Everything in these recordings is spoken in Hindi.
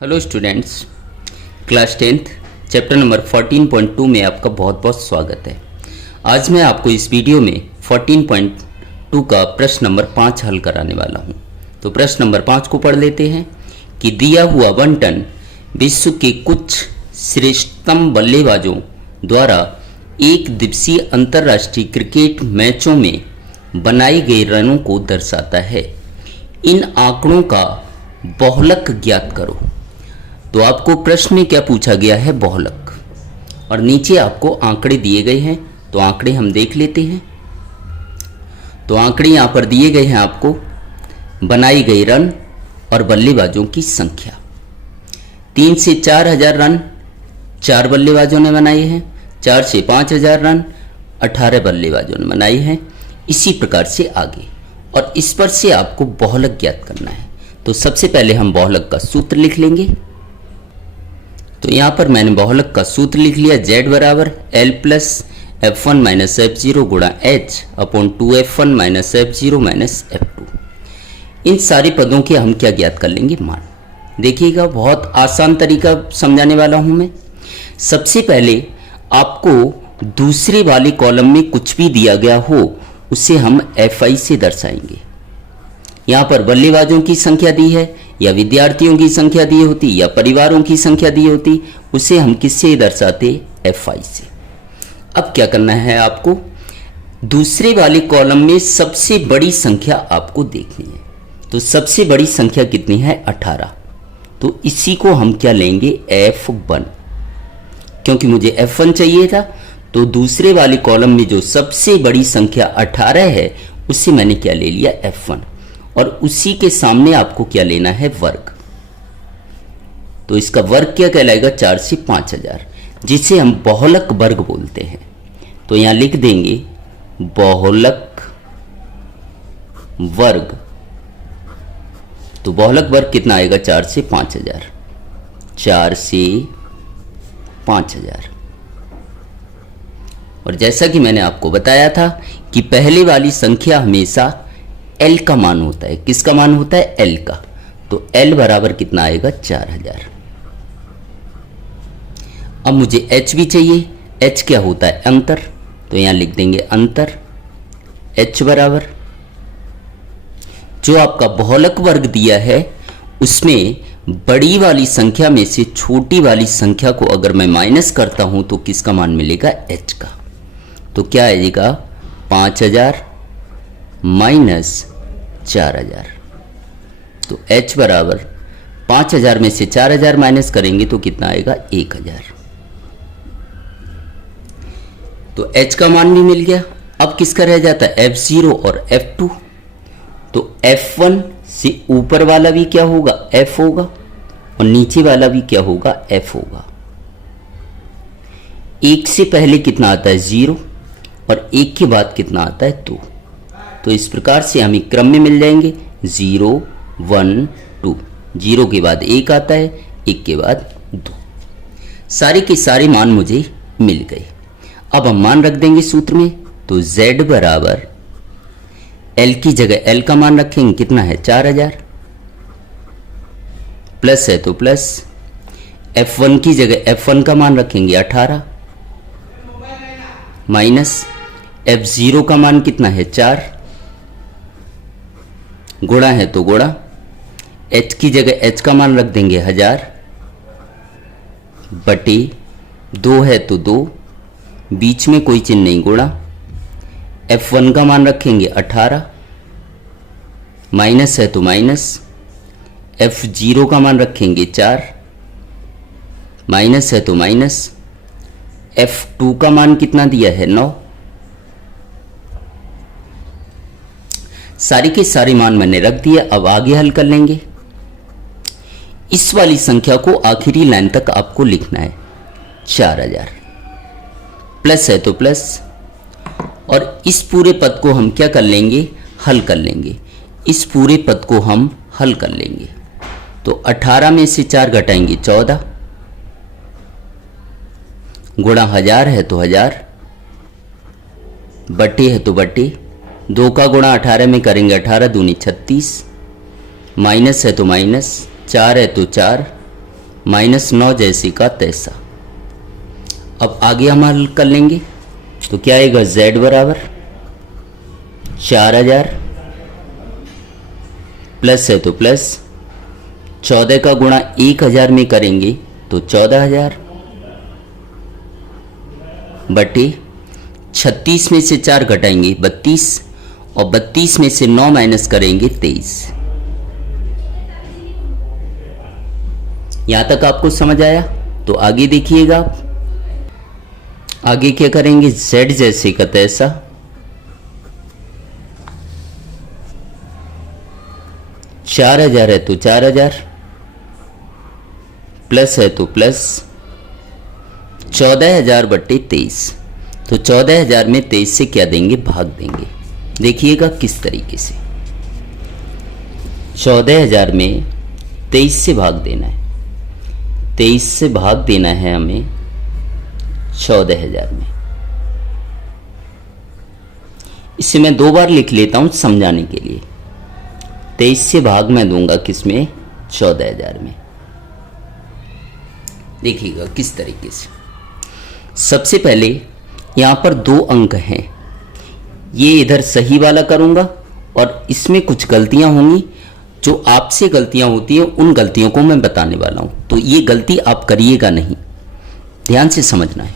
Hello students, class 10th chapter number 14.2 में आपका बहुत बहुत स्वागत है। आज मैं आपको इस वीडियो में 14.2 का प्रश्न नंबर 5 हल कराने वाला हूं। तो प्रश्न नंबर 5 को पढ़ लेते हैं कि दिया हुआ 1 टन विश्व के कुछ श्रेष्ठतम बल्लेबाजों द्वारा एक दिवसीय अंतर्राष्ट्रीय क्रिकेट मैचों में बनाए गए रनों को दर्शाता है। इन आंकड़ों का बहुलक ज्ञात करो। तो आपको प्रश्न में क्या पूछा गया है? बहुलक। और नीचे आपको आंकड़े दिए गए हैं, तो आंकड़े हम देख लेते हैं। तो आंकड़े यहाँ पर दिए गए हैं आपको, बनाई गई रन और बल्लेबाजों की संख्या। 3 से 4,000 रन 4 बल्लेबाजों ने बनाए हैं, 4 से 5,000 रन 18 बल्लेबाजों ने बनाए हैं। इसी प्रकार से आगे, और इस पर से आपको बहुलक ज्ञात करना है। तो सबसे पहले हम बहुलक का सूत्र लिख लेंगे। तो यहाँ पर मैंने बहुलक का सूत्र लिख लिया, z बराबर L plus F1 minus F0 गुणा H upon 2F1 minus F0 minus F2। इन सारे पदों के हम क्या ज्ञात कर लेंगे? मान। देखिएगा, बहुत आसान तरीका समझाने वाला हूँ मैं। सबसे पहले आपको दूसरे वाले कॉलम में कुछ भी दिया गया हो उसे हम FI से दर्शाएंगे। यहाँ पर बल्लेबाजों की संख्या दी है, या विद्यार्थियों की संख्या दी होती, या परिवारों की संख्या दी होती, उसे हम किससे दर्शाते? FI से। अब क्या करना है आपको? दूसरे वाले कॉलम में सबसे बड़ी संख्या आपको देखनी है। तो सबसे बड़ी संख्या कितनी है? 18। तो इसी को हम क्या लेंगे? F1। क्योंकि मुझे F1 चाहिए था, तो दूसरे वाले कॉलम में जो सबसे बड़ी संख्या 18 है उसे मैंने क्या ले लिया? F1। और उसी के सामने आपको क्या लेना है? वर्ग। तो इसका वर्ग क्या कहलाएगा? 4 से 5,000, जिसे हम बहुलक वर्ग बोलते हैं। तो यहां लिख देंगे बहुलक वर्ग। तो बहुलक वर्ग कितना आएगा? 4 से 5,000। 4 से 5,000। और जैसा कि मैंने आपको बताया था कि पहले वाली संख्या हमेशा L का मान होता है। किसका मान होता है? L का। तो L बराबर कितना आएगा? 4,000। अब मुझे H भी चाहिए। H क्या होता है? अंतर। तो यहां लिख देंगे अंतर। H बराबर जो आपका बहुलक वर्ग दिया है उसमें बड़ी वाली संख्या में से छोटी वाली संख्या को अगर मैं माइनस करता हूं तो किसका मान मिलेगा? H का। तो क्या आएगा? 5,000 माइनस 4,000। तो H बराबर 5,000 में से 4,000 माइनस करेंगे तो कितना आएगा? 1,000। तो H का मान भी मिल गया। अब किसका रह जाता है? F0 और F2। तो F1 से ऊपर वाला भी क्या होगा? F होगा, और नीचे वाला भी क्या होगा? F होगा। 1 से पहले कितना आता है? 0, और 1 के बाद कितना आता है? 2। तो इस प्रकार से हमें क्रम में मिल जाएंगे 0, 1, 2। 0 के बाद 1 आता है, 1 के बाद 2। सारे के सारे मान मुझे मिल गए। अब हम मान रख देंगे सूत्र में। तो Z बराबर L की जगह L का मान रखेंगे, कितना है? 4,000। प्लस है तो प्लस, F1 की जगह F1 का मान रखेंगे 18, माइनस F0 का मान कितना है? 4, गुणा है तो गुणा, H की जगह H का मान रख देंगे 1000, बटे 2 है तो 2, बीच में कोई चिन्ह नहीं, गुणा। F1 का मान रखेंगे 18, माइनस है तो माइनस, F0 का मान रखेंगे 4, माइनस है तो माइनस, F2 का मान कितना दिया है? 9। सारे के सारे मान मैंने रख दिया। अब आगे हल कर लेंगे। इस वाली संख्या को आखिरी लाइन तक आपको लिखना है 4,000। प्लस है तो प्लस, और इस पूरे पद को हम क्या कर लेंगे? हल कर लेंगे। इस पूरे पद को हम हल कर लेंगे। तो 18 में से 4 घटाएंगे 14, गुणा 1000 है तो 1000, बटे है तो बटे, 2 का गुणा 18 में करेंगे 18 दूनी 36, माइनस है तो माइनस, 4 है तो 4, -9 जैसे का तैसा। अब आगे हम हल कर लेंगे तो क्या आएगा, z बराबर 4000 प्लस है तो प्लस 14 का गुणा 1000 में करेंगे तो 14000 बटे 36 में से 4 घटाएंगे 32 और 32 में से 9 माइनस करेंगे 23। यहां तक आपको समझ आया? तो आगे देखिएगा आप, आगे क्या करेंगे, z जैसे का तैसा, चार हजार है तो 4000 प्लस है तो प्लस 14000 बटे 23। तो 14000 में 23 से क्या देंगे, भाग देंगे। देखिएगा किस तरीके से, 14000 में 23 से भाग देना है, 23 से भाग देना है हमें 14000 में। इसे मैं 2 बार लिख लेता हूं समझाने के लिए। 23 से भाग मैं दूंगा किसमें, 14000 में। देखिएगा किस तरीके से। सबसे पहले यहां पर 2 अंक हैं, ये इधर सही वाला करूंगा और इसमें कुछ गलतियां होंगी, जो आपसे गलतियां होती हैं उन गलतियों को मैं बताने वाला हूं। तो ये गलती आप करिएगा नहीं, ध्यान से समझना है।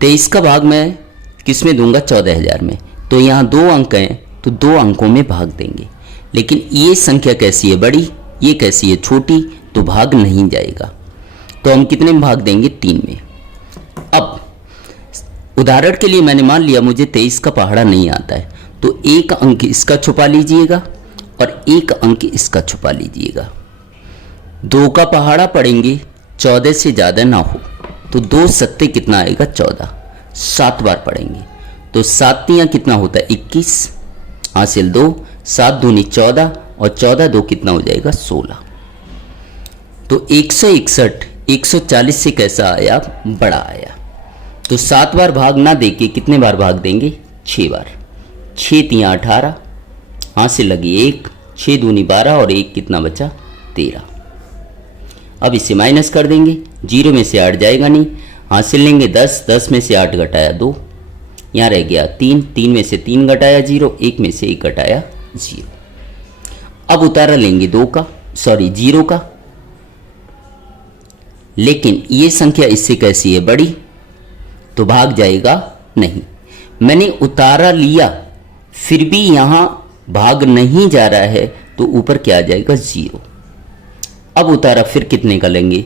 23 का भाग मैं किस में दूंगा, 14000 में। तो यहाँ 2 अंक हैं तो 2 अंकों में भाग देंगे, लेकिन ये संख्या कैसी है, बड़ी, ये कैसी है, छोटी, तो भाग नहीं जाएगा। तो हम कितने में भाग देंगे, 3 में। अब उदाहरण के लिए मैंने मान लिया मुझे 23 का पहाड़ा नहीं आता है, तो 1 अंक इसका छुपा लीजिएगा और 1 अंक इसका छुपा लीजिएगा। 2 का पहाड़ा पढ़ेंगे 14 से ज़्यादा ना हो, तो 2 सत्ते कितना आएगा, 14, 7 बार पढ़ेंगे तो 7 तियां कितना होता है, 21, हासिल 2, 7 दूनी 14 और 14 2 कितना हो जाएगा, 16। तो 161 140 से कैसा आया, बड़ा आया। तो 7 बार भाग ना देके कितने बार भाग देंगे, 6 बार। 6 तियां 18, हासिल लगी 1, 6 दूनी 12 और 1 कितना बचा, 13। अब इसे माइनस कर देंगे, 0 में से 8 जाएगा नहीं, हासिल लेंगे 10, 10 में से 8 घटाया 2, यहाँ रह गया 3, 3 में से 3 घटाया 0, 1 में से 1 घटाया 0। अब उतारा लेंगे 0 का, लेकिन ये संख्या इससे कैसी है, बड़ी, तो भाग जाएगा नहीं। मैंने उतारा लिया फिर भी यहां भाग नहीं जा रहा है, तो ऊपर क्या आ जाएगा, 0। अब उतारा फिर कितने का लेंगे,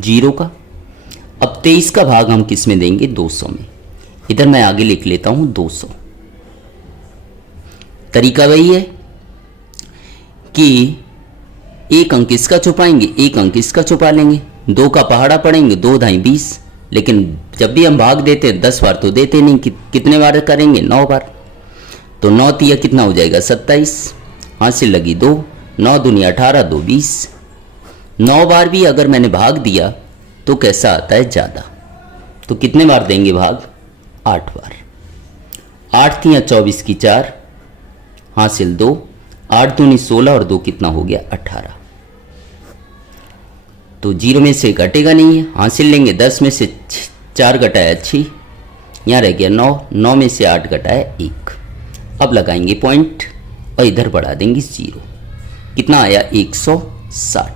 0 का। अब 23 का भाग हम किस में देंगे, 200 में। इधर मैं आगे लिख लेता हूं 200। तरीका वही है कि 1 अंक इसका छुपाएंगे, 1 अंक इसका छुपा लेंगे, 2 का पहाड़ा पढ़ेंगे, 2 ढाई 20। लेकिन जब भी हम भाग देते हैं 10 बार तो देते नहीं, कितने बार करेंगे, 9 बार। तो 9 तिया कितना हो जाएगा, 27, हासिल लगी 2, 9 दूनी 18, 2 20। 9 बार भी अगर मैंने भाग दिया तो कैसा आता है, ज़्यादा। तो कितने बार देंगे भाग, 8 बार। 8 तिया 24 की 4, हासिल 2, 8 दूनी 16 और 2 कितना हो गया, 18। तो 0 में से घटेगा नहीं है, हासिल लेंगे 10 में से 4 घटाया 6, यहाँ रह गया 9, 9 में से 8 घटाया 1। अब लगाएंगे पॉइंट और इधर बढ़ा देंगे 0, कितना आया, 160।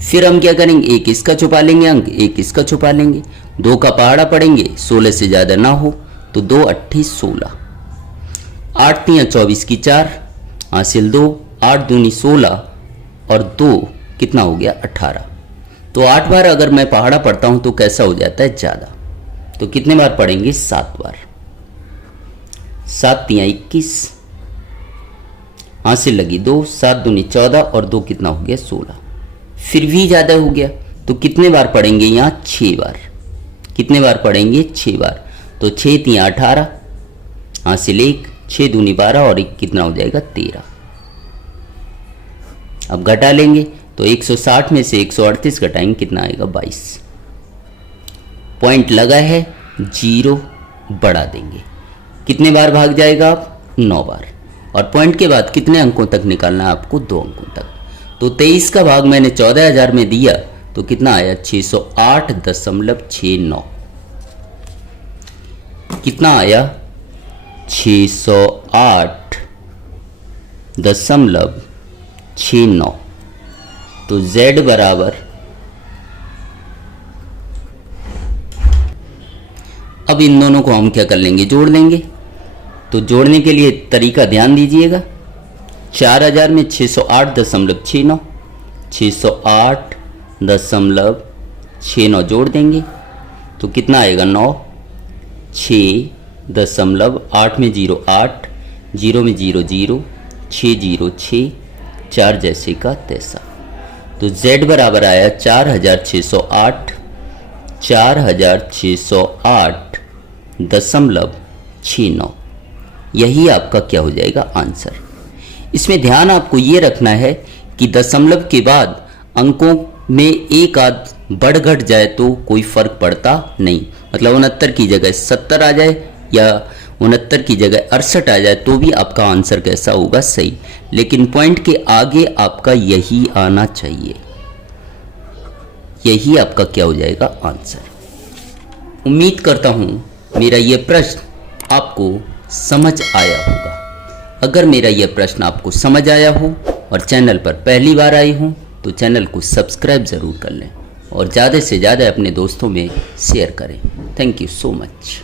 फिर हम क्या करेंगे, 1 इसका छुपा लेंगे अंक, 1 इसका छुपा लेंगे, 2 का पहाड़ा पढ़ेंगे, 16 से ज़्यादा ना हो, तो 2 8 16, 8 तियां 24 की 4, हासिल 2, 8 दूनी 16 और 2 कितना हो गया, 18। तो 8 बार अगर मैं पहाड़ा पढ़ता हूं तो कैसा हो जाता है, ज़्यादा। तो कितने बार पढ़ेंगे, 7 बार। 7 तियां 21, हासिल लगी 2, 7 दूनी 14 और 2 कितना हो गया, 16। फिर भी ज़्यादा हो गया, तो कितने बार पढ़ेंगे, यहाँ 6 बार। कितने बार पढ़ेंगे, 6 बार। तो 6 तियां 18, हासिल 1, 6 दूनी 12 और 1 कितना हो जाएगा, 13। अब घटा लेंगे तो 160 में से 138 घटाएंगे, कितना आएगा, 22। पॉइंट लगा है, 0 बढ़ा देंगे। कितने बार भाग जाएगा आप, 9 बार। और पॉइंट के बाद कितने अंकों तक निकालना है आपको, 2 अंकों तक। तो 23 का भाग मैंने 14,000 में दिया तो कितना आया 608.69। कितना आया 608.69। तो Z बराबर, अब इन दोनों को हम क्या कर लेंगे, जोड़ लेंगे। तो जोड़ने के लिए तरीका ध्यान दीजिएगा। 4,000 में 608.69, 608.69 जोड़ देंगे तो कितना आएगा 9, 6.8 में 0 8, 0 में 0 0, 6 0 6, 4 जैसे का तैसा। तो Z बराबर आया 4,608.69। यही आपका क्या हो जाएगा आंसर। इसमें ध्यान आपको ये रखना है कि दशमलव के बाद अंकों में एक आध बढ़ घट जाए तो कोई फर्क पड़ता नहीं। मतलब 69 की जगह 70 आ जाए या 69 की जगह 68 आ जाए तो भी आपका आंसर कैसा होगा, सही। लेकिन पॉइंट के आगे आपका यही आना चाहिए, यही आपका क्या हो जाएगा आंसर। उम्मीद करता हूं मेरा यह प्रश्न आपको समझ आया होगा। अगर मेरा यह प्रश्न आपको समझ आया हो और चैनल पर पहली बार आए हों तो चैनल को सब्सक्राइब ज़रूर कर लें और ज़्यादा से ज़्यादा अपने दोस्तों में शेयर करें। Thank you so much.